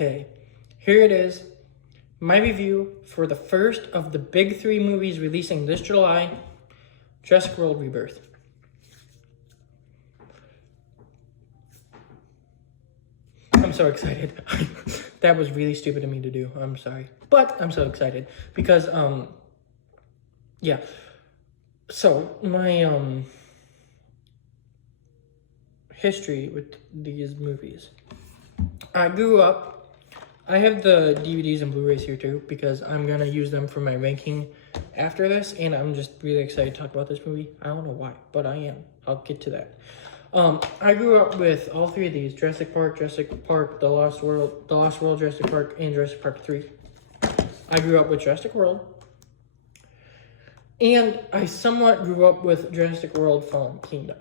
Okay, here it is. My review for the first of the big 3 movies releasing this July, Jurassic World Rebirth. I'm so excited. That was really stupid of me to do. I'm sorry. But I'm so excited because, yeah. So, my, history with these movies. I grew up, I have the DVDs and Blu-rays here too because I'm going to use them for my ranking after this, and I'm just really excited to talk about this movie. I don't know why, but I am. I'll get to that. I grew up with all 3 of these: Jurassic Park, The Lost World, Jurassic Park, and Jurassic Park 3. I grew up with Jurassic World, and I somewhat grew up with Jurassic World Fallen Kingdom.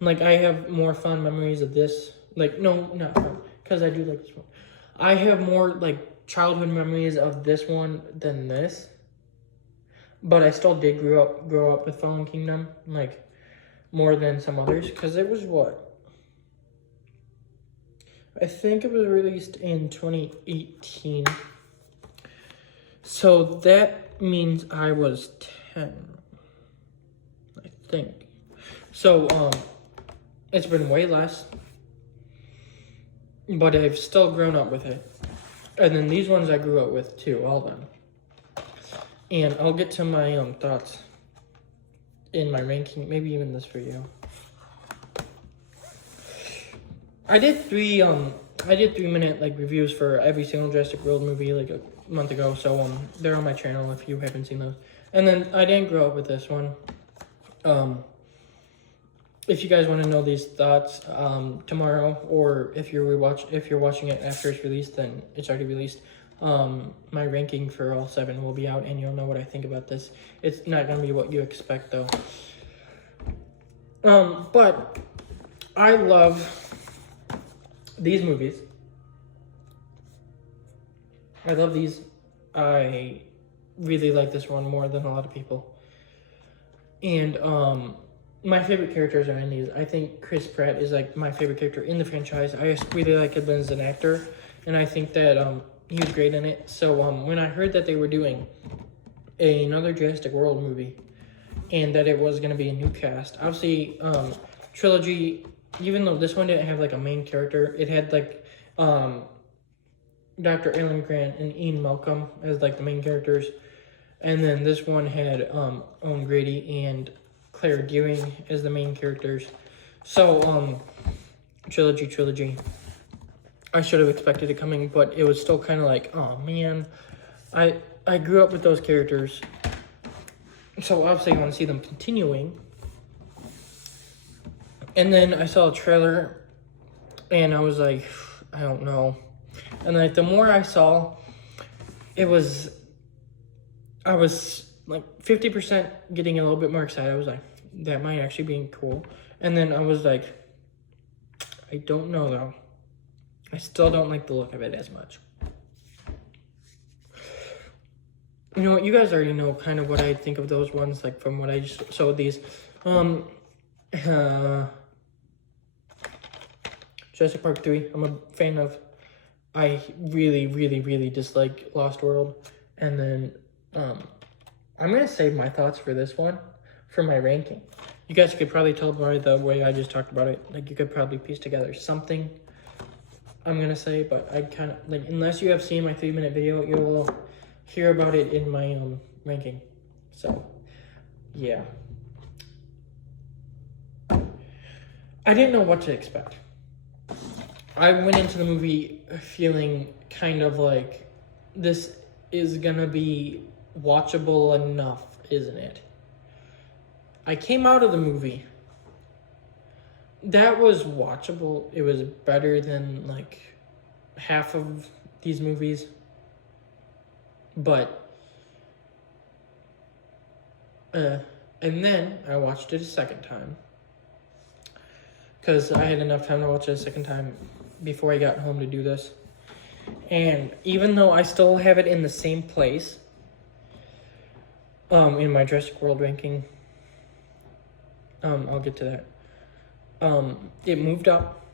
Like, I have more fond memories of this. Like, no, not fun, because I do like this one. I have more, like, childhood memories of this one than this. But I still did grow up with Fallen Kingdom, like, more than some others. Because it was what? I think it was released in 2018. So that means I was 10. I think. So, it's been way less, but I've still grown up with it. And then these ones I grew up with too, all of them. And I'll get to my thoughts in my ranking, maybe even this for you. I did 3-minute like reviews for every single Jurassic World movie like a month ago, so they're on my channel if you haven't seen those. And then I didn't grow up with this one. If you guys want to know these thoughts tomorrow, or if you're watching it after it's released, then it's already released. My ranking for all 7 will be out, and you'll know what I think about this. It's not gonna be what you expect though. But I love these movies. I love these. I really like this one more than a lot of people. And my favorite characters are in these. I think Chris Pratt is like my favorite character in the franchise. I just really like him as an actor, and I think that he was great in it. So when I heard that they were doing another Jurassic World movie and that it was going to be a new cast, obviously trilogy, even though this one didn't have like a main character, it had like Dr. Alan Grant and Ian Malcolm as like the main characters, and then this one had Owen Grady and Claire Dearing as the main characters. So trilogy. I should have expected it coming, but it was still kind of like, oh man, I grew up with those characters, so obviously I want to see them continuing. And then I saw a trailer, and I was like, I don't know. And like the more I saw, I was like 50% getting a little bit more excited. I was like, that might actually be cool. And then I was like, I don't know though. I still don't like the look of it as much. You know what? You guys already know kind of what I think of those ones, like from what I just showed these. Jurassic Park 3, I'm a fan of. I really dislike Lost World. And then I'm going to save my thoughts for this one, for my ranking. You guys could probably tell by the way I just talked about it. Like, you could probably piece together something I'm going to say, but I kind of, like, unless you have seen my 3-minute video, you will hear about it in my ranking. So, yeah. I didn't know what to expect. I went into the movie feeling kind of like, this is going to be watchable enough, isn't it? I came out of the movie. That was watchable. It was better than like half of these movies. But, and then I watched it a second time, because I had enough time to watch it a second time before I got home to do this. And even though I still have it in the same place, in my Jurassic World ranking, I'll get to that. It moved up.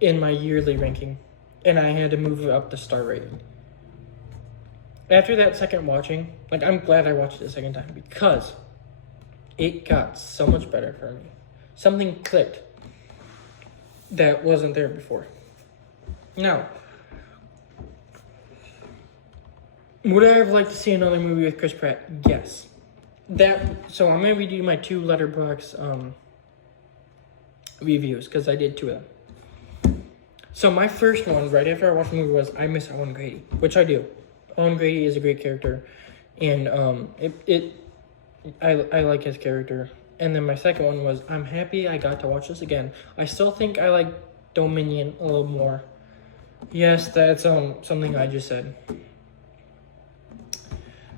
in my yearly ranking, and I had to move up the star rating. After that second watching, like, I'm glad I watched it a second time because it got so much better for me. Something clicked that wasn't there before. Now, would I have liked to see another movie with Chris Pratt? Yes. So I'm going to read you my 2 Letterboxd reviews, because I did 2 of them. So my first one, right after I watched the movie, was I miss Owen Grady, which I do. Owen Grady is a great character, and I like his character. And then my second one was I'm happy I got to watch this again. I still think I like Dominion a little more. Yes, that's something I just said.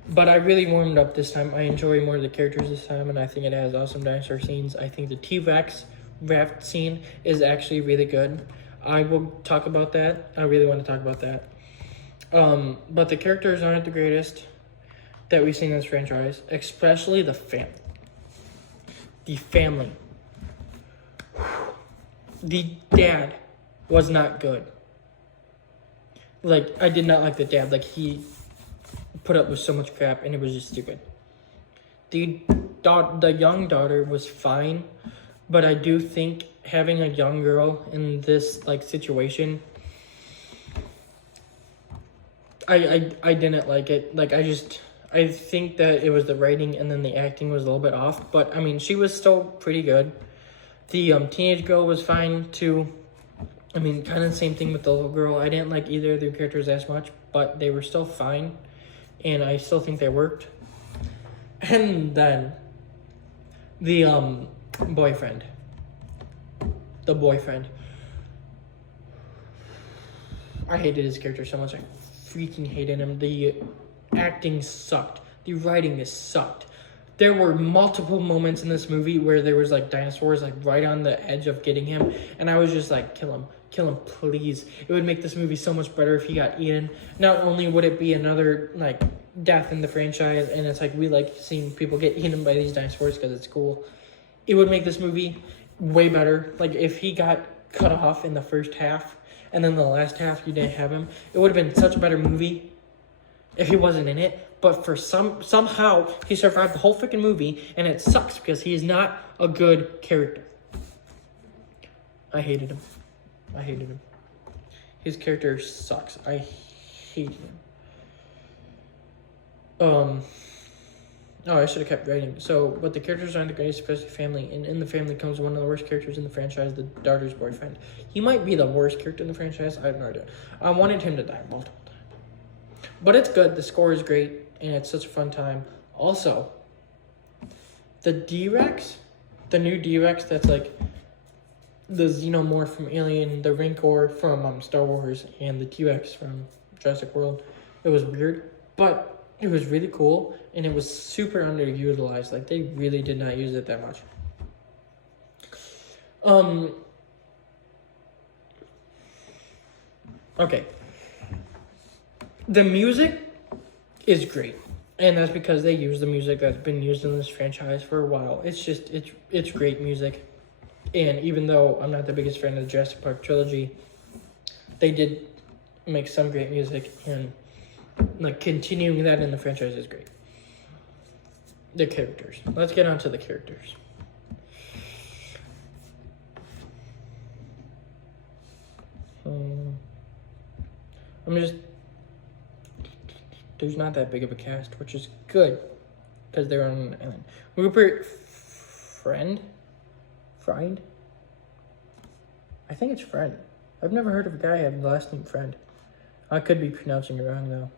But I really warmed up this time. I enjoy more of the characters this time, and I think it has awesome dinosaur scenes. I think the T-Rex raft scene is actually really good. I will talk about that. I really want to talk about that. But the characters aren't the greatest that we've seen in this franchise, especially the family. The family. The dad was not good. Like, I did not like the dad. Like, he put up with so much crap, and it was just stupid. The young daughter was fine, but I do think having a young girl in this, like, situation, I didn't like it. Like, I think that it was the writing and then the acting was a little bit off. But, I mean, she was still pretty good. The teenage girl was fine, too. I mean, kind of the same thing with the little girl. I didn't like either of their characters as much, but they were still fine. And I still think they worked. And then the boyfriend. The boyfriend. I hated his character so much. I freaking hated him. The acting sucked. The writing is sucked. There were multiple moments in this movie where there was like dinosaurs like right on the edge of getting him, and I was just like, kill him, please. It would make this movie so much better if he got eaten. Not only would it be another like death in the franchise, and it's like we like seeing people get eaten by these dinosaurs because it's cool. It would make this movie way better. Like if he got cut off in the first half, and then the last half you didn't have him, it would have been such a better movie if he wasn't in it. But for somehow he survived the whole freaking movie, and it sucks because he is not a good character. I hated him. His character sucks. I hate him. Oh, I should have kept writing. So, but the characters aren't the greatest, especially family. And in the family comes one of the worst characters in the franchise, the daughter's boyfriend. He might be the worst character in the franchise. I have no idea. I wanted him to die multiple times. But it's good. The score is great, and it's such a fun time. Also, the D-Rex, the new D-Rex that's like the Xenomorph from Alien, the Rancor from Star Wars, and the T-Rex from Jurassic World. It was weird, but it was really cool, and it was super underutilized. Like, they really did not use it that much. Okay. The music is great, and that's because they use the music that's been used in this franchise for a while. It's just, it's great music. And even though I'm not the biggest fan of the Jurassic Park trilogy, they did make some great music, and like continuing that in the franchise is great. The characters. Let's get on to the characters. There's not that big of a cast, which is good because they're on an island. Rupert Friend? I think it's Friend. I've never heard of a guy having the last name Friend. I could be pronouncing it wrong though.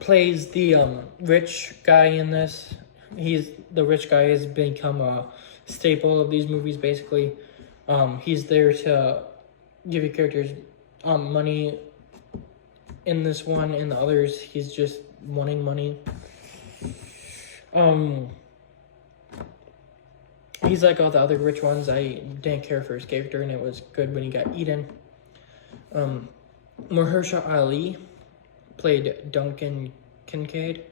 Plays the rich guy in this. The rich guy has become a staple of these movies basically. He's there to give your characters money in this one. In the others, he's just wanting money. He's like all the other rich ones. I didn't care for his character, and it was good when he got eaten. Mahershala Ali played Duncan Kincaid.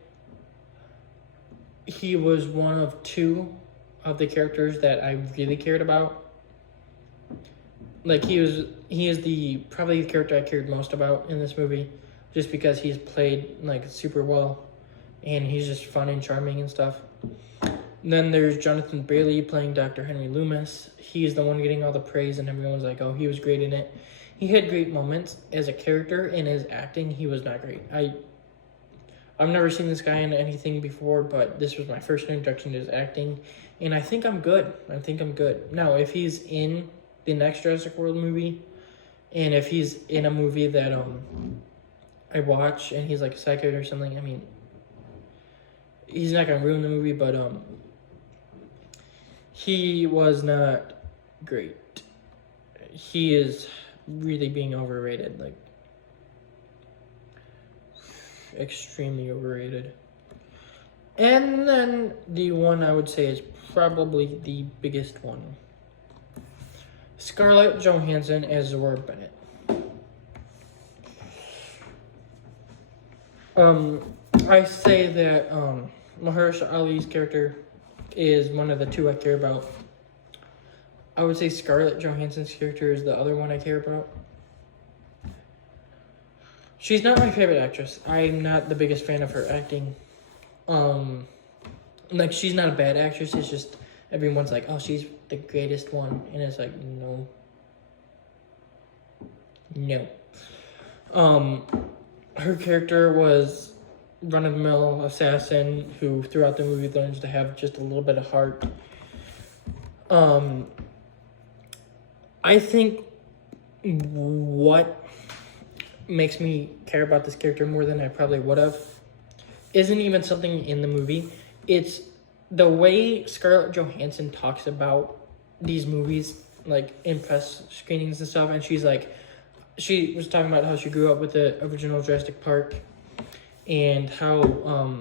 He was one of 2 of the characters that I really cared about. Like, he was he is probably the character I cared most about in this movie, just because he's played like super well, and he's just fun and charming and stuff. And then there's Jonathan Bailey playing Dr. Henry Loomis. He's the one getting all the praise, and everyone's like, oh, he was great in it. He had great moments as a character. In his acting, he was not great. I've never seen this guy in anything before, but this was my first introduction to his acting, and I think I'm good. Now, if he's in the next Jurassic World movie, and if he's in a movie that I watch, and he's like a psychic or something, I mean, he's not gonna ruin the movie, but he was not great. He is really being overrated, like extremely overrated. And then the one I would say is probably the biggest one, Scarlett Johansson as Zora Bennett. I say that Mahershala Ali's character is one of the two I care about. I would say Scarlett Johansson's character is the other one I care about. She's not my favorite actress. I'm not the biggest fan of her acting. Like, she's not a bad actress. It's just everyone's like, oh, she's the greatest one. And it's like, no. Her character was run-of-the-mill assassin who throughout the movie learns to have just a little bit of heart. I think what makes me care about this character more than I probably would have isn't even something in the movie. It's the way Scarlett Johansson talks about these movies, like in press screenings and stuff, and she was talking about how she grew up with the original Jurassic Park, and how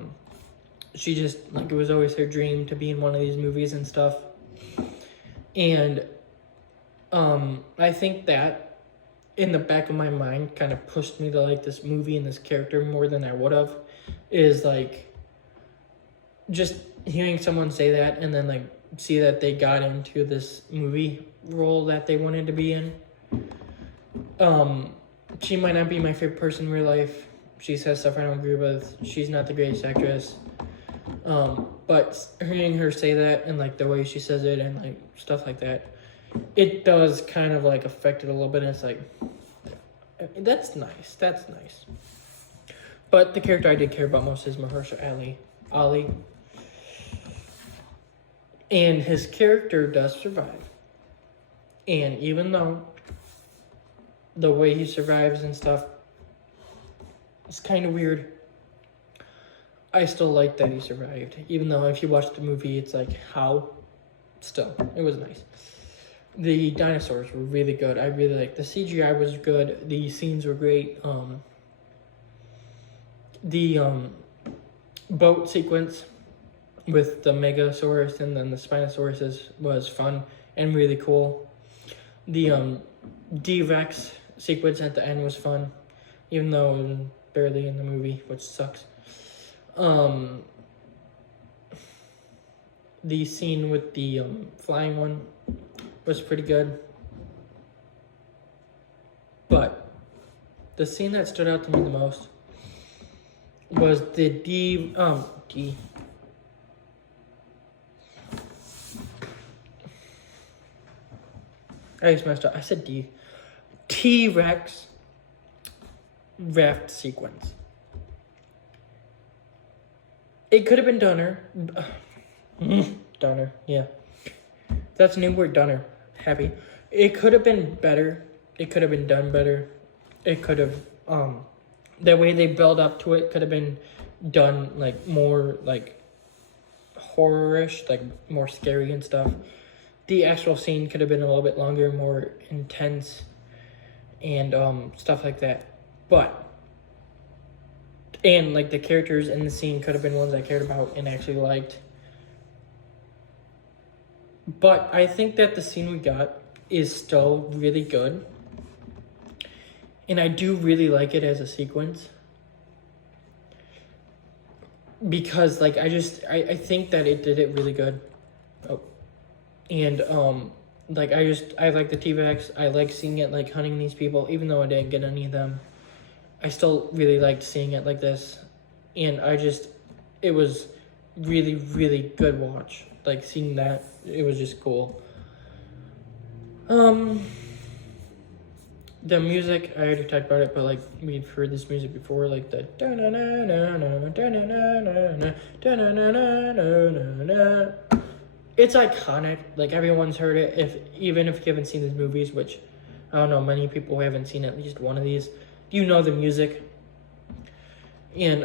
she just, like, it was always her dream to be in one of these movies and stuff. And I think that in the back of my mind kind of pushed me to like this movie and this character more than I would have, is like just hearing someone say that and then like see that they got into this movie role that they wanted to be in. She might not be my favorite person in real life. She says stuff I don't agree with. She's not the greatest actress. But hearing her say that and like the way she says it and like stuff like that, it does kind of like affect it a little bit. And it's like, that's nice. But the character I did care about most is Mahershala Ali. And his character does survive. And even though the way he survives and stuff is kind of weird, I still like that he survived. Even though if you watch the movie, it's like, how? Still, it was nice. The dinosaurs were really good. I really liked the CGI was good. The scenes were great. The boat sequence with the Megasaurus and then the Spinosaurus was fun and really cool. The D-Rex sequence at the end was fun, even though it was barely in the movie, which sucks. The scene with the flying one was pretty good. But the scene that stood out to me the most was the I just messed up. I said T-Rex raft sequence. It could have been doner. Doner, yeah. That's a new word, doner. Happy. It could have been better. It could have been done better. It could have, the way they build up to it could have been done, like, more, like, horror-ish, like, more scary and stuff. The actual scene could have been a little bit longer, more intense, and, stuff like that. And, like, the characters in the scene could have been ones I cared about and actually liked. But I think that the scene we got is still really good. And I do really like it as a sequence. Because, like, I think that it did it really good. Oh. And Like, I like the T-Rex. I like seeing it, like, hunting these people, even though I didn't get any of them. I still really liked seeing it like this. And it was really, really good watch. Like, seeing that, it was just cool. The music, I already talked about it, but, like, we've heard this music before, like the it's iconic. Like, everyone's heard it. Even if you haven't seen these movies, which I don't know, many people who haven't seen at least one of these, you know the music. And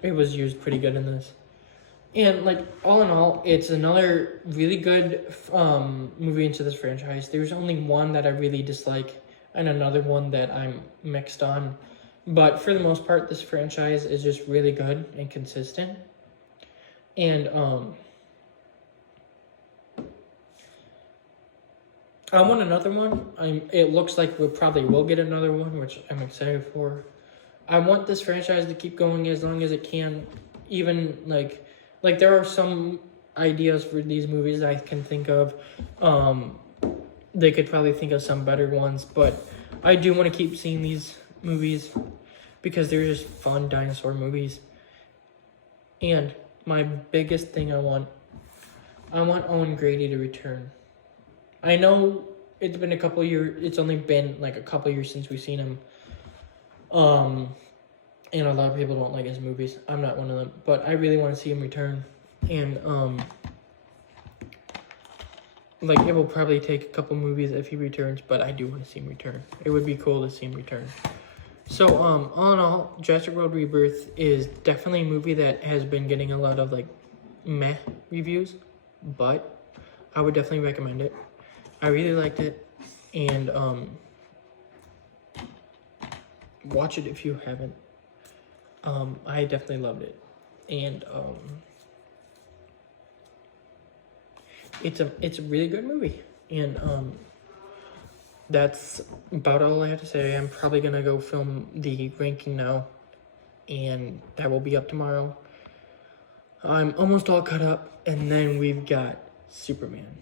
it was used pretty good in this. And, like, all in all, it's another really good movie into this franchise. There's only one that I really dislike and another one that I'm mixed on. But for the most part, this franchise is just really good and consistent. And I want another one. It looks like we probably will get another one, which I'm excited for. I want this franchise to keep going as long as it can. Even, like there are some ideas for these movies I can think of. They could probably think of some better ones, but I do want to keep seeing these movies because they're just fun dinosaur movies. And my biggest thing I want Owen Grady to return. I know it's been a couple years. It's only been like a couple years since we've seen him. And a lot of people don't like his movies. I'm not one of them, but I really want to see him return. And like, it will probably take a couple movies if he returns, but I do want to see him return. It would be cool to see him return. So all in all, Jurassic World Rebirth is definitely a movie that has been getting a lot of like meh reviews, but I would definitely recommend it. I really liked it, and watch it if you haven't. I definitely loved it, and it's a really good movie, and that's about all I have to say. I'm probably gonna go film the ranking now, and that will be up tomorrow. I'm almost all caught up, and then we've got Superman.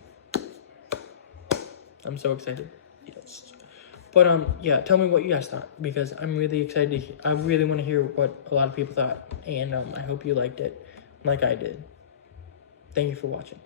I'm so excited. Yes. But yeah, tell me what you guys thought, because I'm really excited. I really want to hear what a lot of people thought, and I hope you liked it like I did. Thank you for watching.